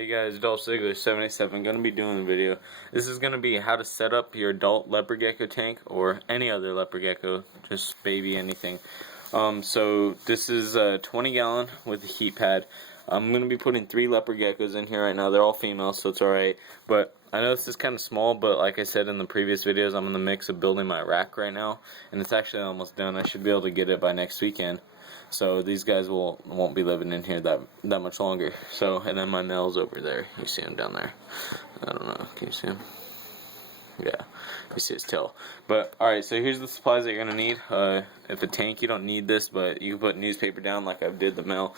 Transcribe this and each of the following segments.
Hey guys, Dolph77 gonna be doing a video. This is gonna be how to set up your adult leopard gecko tank or any other leopard gecko, just baby anything. So this is a 20-gallon with a heat pad. I'm gonna be putting 3 leopard geckos in here right now. They're all female, so it's alright. But I know this is kind of small, but like I said in the previous videos, I'm in the mix of building my rack right now, and it's actually almost done. I should be able to get it by next weekend. So these guys won't be living in here that much longer. So, and then my male's over there. You see him down there. I don't know. Can you see him? Yeah, you see his tail. But alright, so here's the supplies that you're gonna need. If a tank, you don't need this, but you can put newspaper down like I did the male.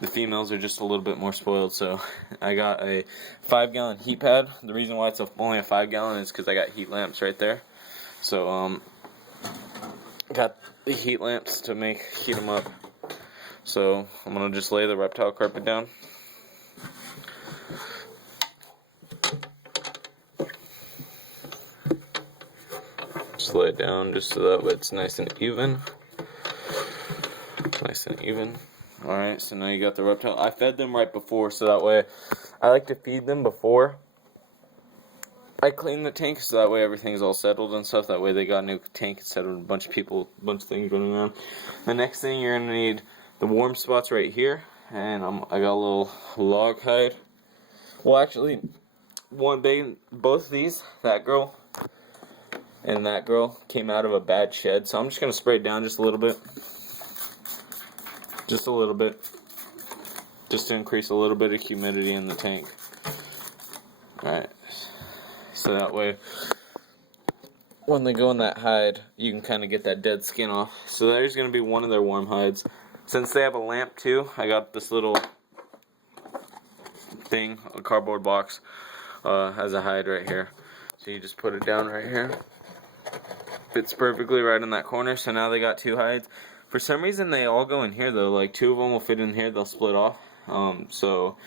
The females are just a little bit more spoiled. So I got a 5-gallon heat pad. The reason why it's only a 5-gallon is because I got heat lamps right there. So got the heat lamps to heat them up. So I'm gonna just lay the reptile carpet down. Just lay it down just so that way it's nice and even. Nice and even. Alright, so now you got the reptile. I fed them right before, so that way I like to feed them before I clean the tank, so that way everything's all settled and stuff. That way they got a new tank instead of a bunch of people, a bunch of things running around. The next thing you're gonna need the warm spots right here, and I got a little log hide. Well, actually, both these, that girl and that girl, came out of a bad shed, so I'm just gonna spray it down just a little bit, just to increase a little bit of humidity in the tank. All right. So that way, when they go in that hide, you can kind of get that dead skin off. So there's going to be one of their warm hides. Since they have a lamp too, I got this little thing, a cardboard box, has a hide right here. So you just put it down right here. Fits perfectly right in that corner. So now they got 2 hides. For some reason, they all go in here though. Like 2 of them will fit in here. They'll split off. Oh, look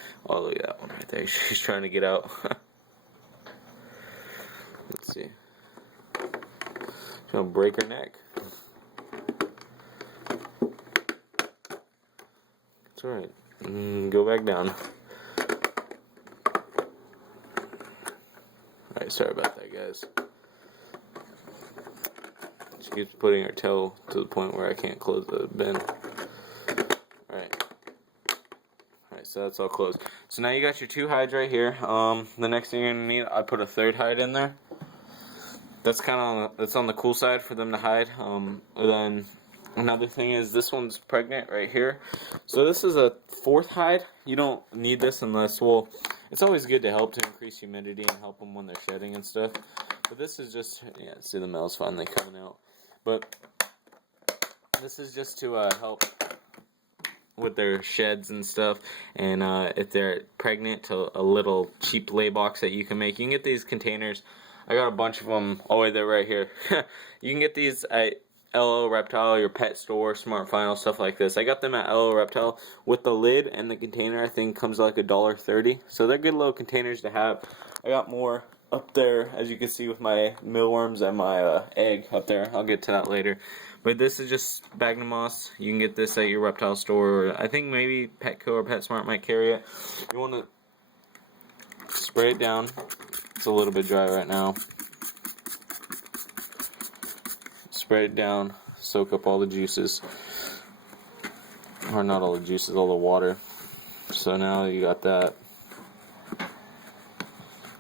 at that one right there. She's trying to get out. Let's see. She's gonna break her neck. It's alright. Go back down. Alright, sorry about that, guys. She keeps putting her tail to the point where I can't close the bin. Alright. Alright, so that's all closed. So now you got your 2 hides right here. The next thing you're gonna need, I put a 3rd hide in there. That's kind of on the cool side for them to hide. Then another thing is this one's pregnant right here. So this is a 4th hide. You don't need this unless, well, it's always good to help to increase humidity and help them when they're shedding and stuff. But this is just, yeah, see the male's finally coming out. But this is just to help with their sheds and stuff, and if they're pregnant, to a little cheap lay box that you can make. You can get these containers. I got a bunch of them all the way there right here. You can get these at LO Reptile, your pet store, Smart Final, stuff like this. I got them at LO Reptile with the lid and the container. I think comes like $1.30. So they're good little containers to have. I got more up there, as you can see, with my mealworms and my egg up there. I'll get to that later. But this is just sphagnum moss. You can get this at your reptile store, or I think maybe Petco or PetSmart might carry it. You want to spray it down. It's a little bit dry right now. Spray it down, soak up all the juices. Or not all the juices, all the water. So now you got that.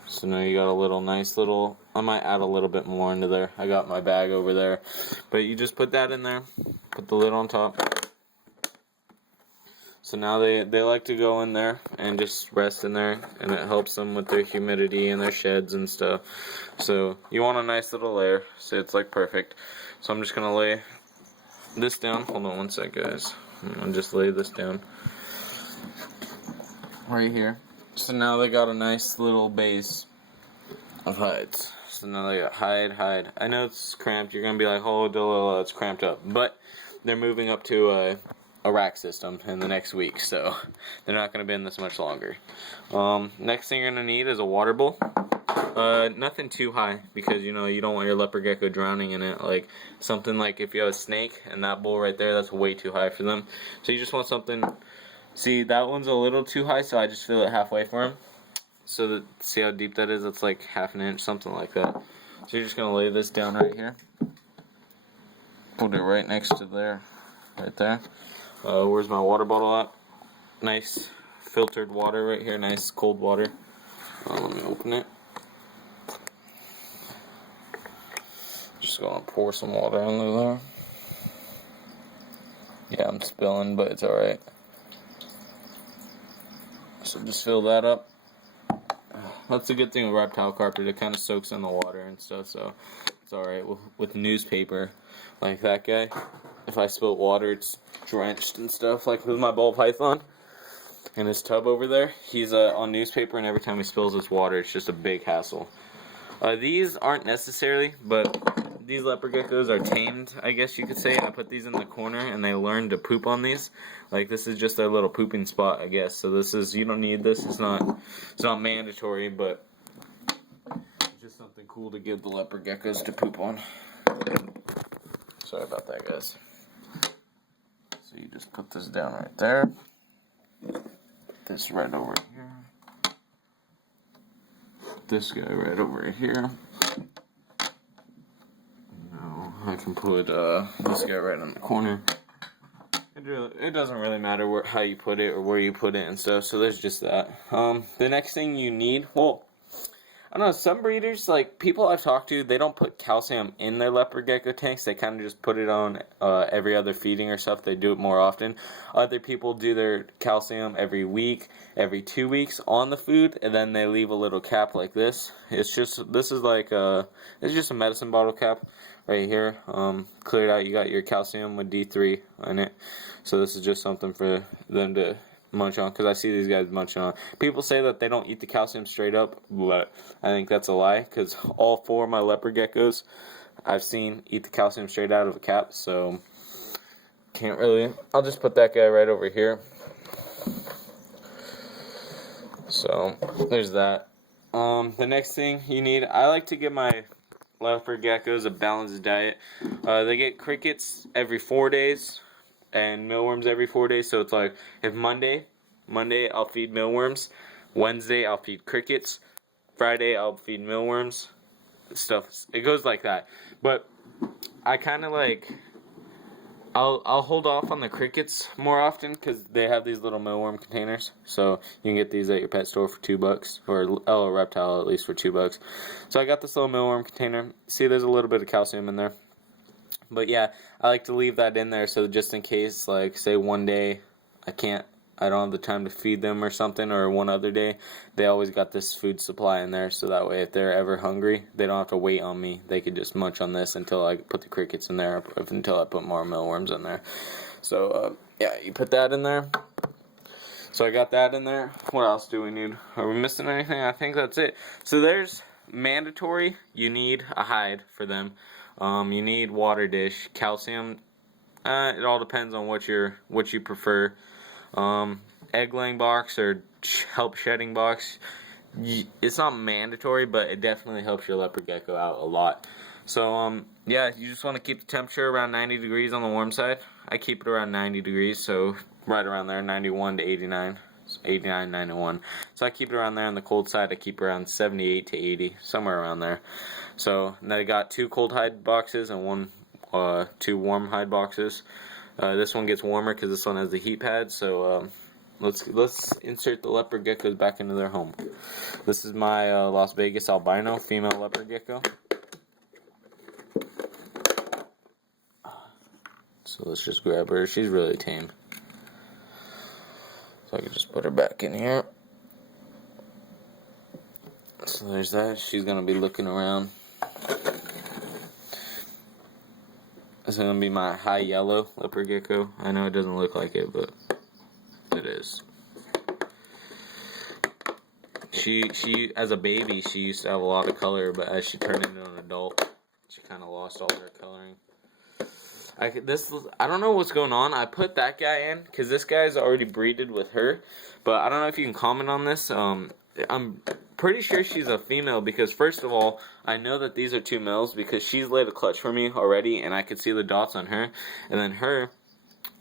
So now you got a nice little, I might add a little bit more into there. I got my bag over there. But you just put that in there, put the lid on top. So now they like to go in there and just rest in there, and it helps them with their humidity and their sheds and stuff. So you want a nice little layer, so it's like perfect. So I'm just going to lay this down. Hold on one sec, guys. I'm going to just lay this down right here. So now they got a nice little base of hides. So now they got hide. I know it's cramped. You're going to be like, oh, it's cramped up. But they're moving up to a rack system in the next week, so they're not going to be in this much longer. Next thing you're going to need is a water bowl. Nothing too high, because you don't want your leopard gecko drowning in it. Like something like if you have a snake and that bowl right there, that's way too high for them. So you just want something See, that one's a little too high, so I just fill it halfway for him. So that, see how deep that is? It's like half an inch, something like that. So you're just gonna lay this down right here. Put it right next to there, right there. Where's my water bottle at? Nice filtered water right here, nice cold water. Let me open it. Just gonna pour some water under there. Yeah, I'm spilling, but it's alright. So just fill that up. That's a good thing with reptile carpet, it kind of soaks in the water and stuff, so it's alright. With newspaper, like that guy, if I spill water, it's drenched and stuff. Like with my ball python in his tub over there, he's on newspaper, and every time he spills his water, it's just a big hassle. These aren't necessarily, but these leopard geckos are tamed, I guess you could say. I put these in the corner, and they learn to poop on these. Like, this is just their little pooping spot, I guess. So this is, you don't need this. It's not mandatory, but it's just something cool to give the leopard geckos to poop on. Sorry about that, guys. So you just put this down right there. Put this right over here. This guy right over here. I can put this guy right in the corner. It doesn't really matter how you put it or where you put it and stuff, so there's just that. The next thing you need, well, I don't know, some breeders, like people I've talked to, they don't put calcium in their leopard gecko tanks. They kind of just put it on every other feeding or stuff. They do it more often. Other people do their calcium every week, every 2 weeks on the food, and then they leave a little cap like this. It's just a medicine bottle cap right here. Cleared out. You got your calcium with D3 in it. So this is just something for them to munch on, because I see these guys munching on. People say that they don't eat the calcium straight up, but I think that's a lie, because all 4 of my leopard geckos I've seen eat the calcium straight out of a cap, so can't really. I'll just put that guy right over here. So there's that. The next thing you need, I like to give my leopard geckos a balanced diet. They get crickets every 4 days and mealworms every 4 days. So it's like, if Monday I'll feed mealworms, Wednesday I'll feed crickets, Friday I'll feed mealworms, stuff. It goes like that. But I kind of like, I'll hold off on the crickets more often, because they have these little mealworm containers. So you can get these at your pet store for $2, or a reptile at least for $2. So I got this little mealworm container. See, there's a little bit of calcium in there. But yeah, I like to leave that in there, so just in case, like, say one day I don't have the time to feed them or something, or one other day, they always got this food supply in there, so that way if they're ever hungry, they don't have to wait on me. They could just munch on this until I put the crickets in there, until I put more mealworms in there. So, yeah, you put that in there. So I got that in there. What else do we need? Are we missing anything? I think that's it. So there's mandatory, you need a hide for them. You need water dish, calcium. It all depends on what you prefer. Egg laying box or help shedding box. It's not mandatory, but it definitely helps your leopard gecko out a lot. So yeah, you just want to keep the temperature around 90 degrees on the warm side. I keep it around 90 degrees, so right around there, 91 to 89. 89, 91. So I keep it around there. On the cold side, I keep around 78 to 80, somewhere around there. So now I got 2 cold hide boxes and 2 warm hide boxes. This one gets warmer because this one has the heat pad. So let's insert the leopard geckos back into their home. This is my Las Vegas albino female leopard gecko. So let's just grab her. She's really tame. So I can just put her back in here. So there's that. She's going to be looking around. This is going to be my high yellow leopard gecko. I know it doesn't look like it, but it is. She as a baby, she used to have a lot of color, but as she turned into an adult, she kind of lost all her coloring. I don't know what's going on. I put that guy in because this guy's already breeded with her, but I don't know if you can comment on this. I'm pretty sure she's a female because, first of all, I know that these are 2 males because she's laid a clutch for me already, and I could see the dots on her. And then her,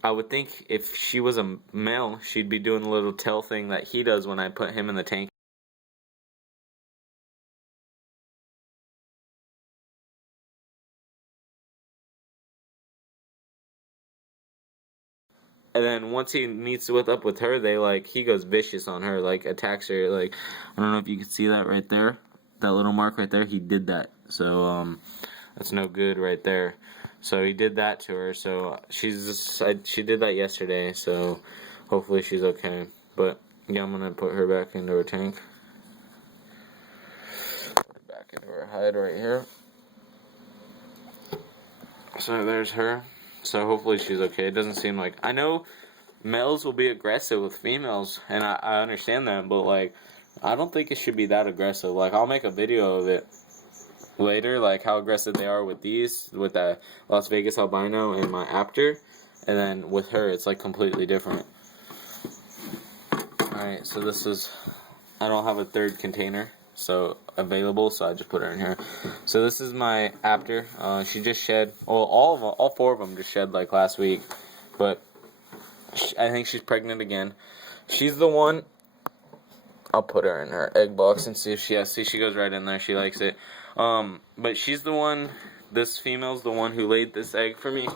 I would think if she was a male, she'd be doing the little tail thing that he does when I put him in the tank. And then once he meets up with her, he goes vicious on her, like attacks her. Like, I don't know if you can see that right there, that little mark right there. He did that, so that's no good right there. So he did that to her. So she did that yesterday. So hopefully she's okay. But yeah, I'm gonna put her back into her tank. Put her back into her hide right here. So there's her. So hopefully she's okay. It doesn't seem like... I know males will be aggressive with females, and I understand that, but, like, I don't think it should be that aggressive. Like, I'll make a video of it later, like, how aggressive they are with these, with the Las Vegas albino and my apter, and then with her, it's, like, completely different. Alright, so this is... I don't have a third container available, so I just put her in here. So this is my apter. She just shed. Well, all four of them just shed like last week, but I think she's pregnant again. She's the one. I'll put her in her egg box and see if she she goes right in there. She likes it. But she's the one. This female's the one who laid this egg for me.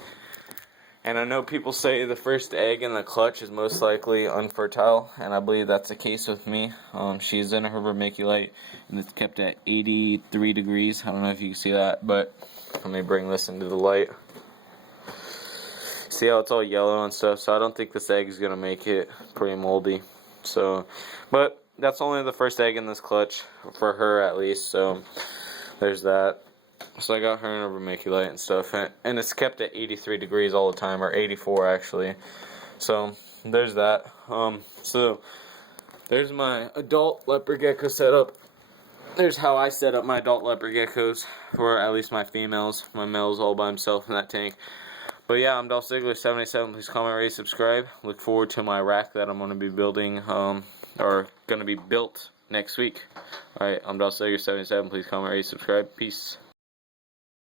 And I know people say the first egg in the clutch is most likely unfertile, and I believe that's the case with me. She's in her vermiculite, and it's kept at 83 degrees. I don't know if you can see that, but let me bring this into the light. See how it's all yellow and stuff, so I don't think this egg is going to make it. Pretty moldy. So, but that's only the first egg in this clutch, for her at least, so there's that. So I got her in a vermiculite and stuff, and it's kept at 83 degrees all the time, or 84 actually. So there's that. So there's my adult leopard gecko setup. There's how I set up my adult leopard geckos, for at least my females. My male's all by himself in that tank. But yeah, I'm Dolph Ziggler 77. Please comment, rate, subscribe. Look forward to my rack that I'm going to be building, or going to be built next week. Alright, I'm Dolph Ziggler 77. Please comment, rate, subscribe. Peace.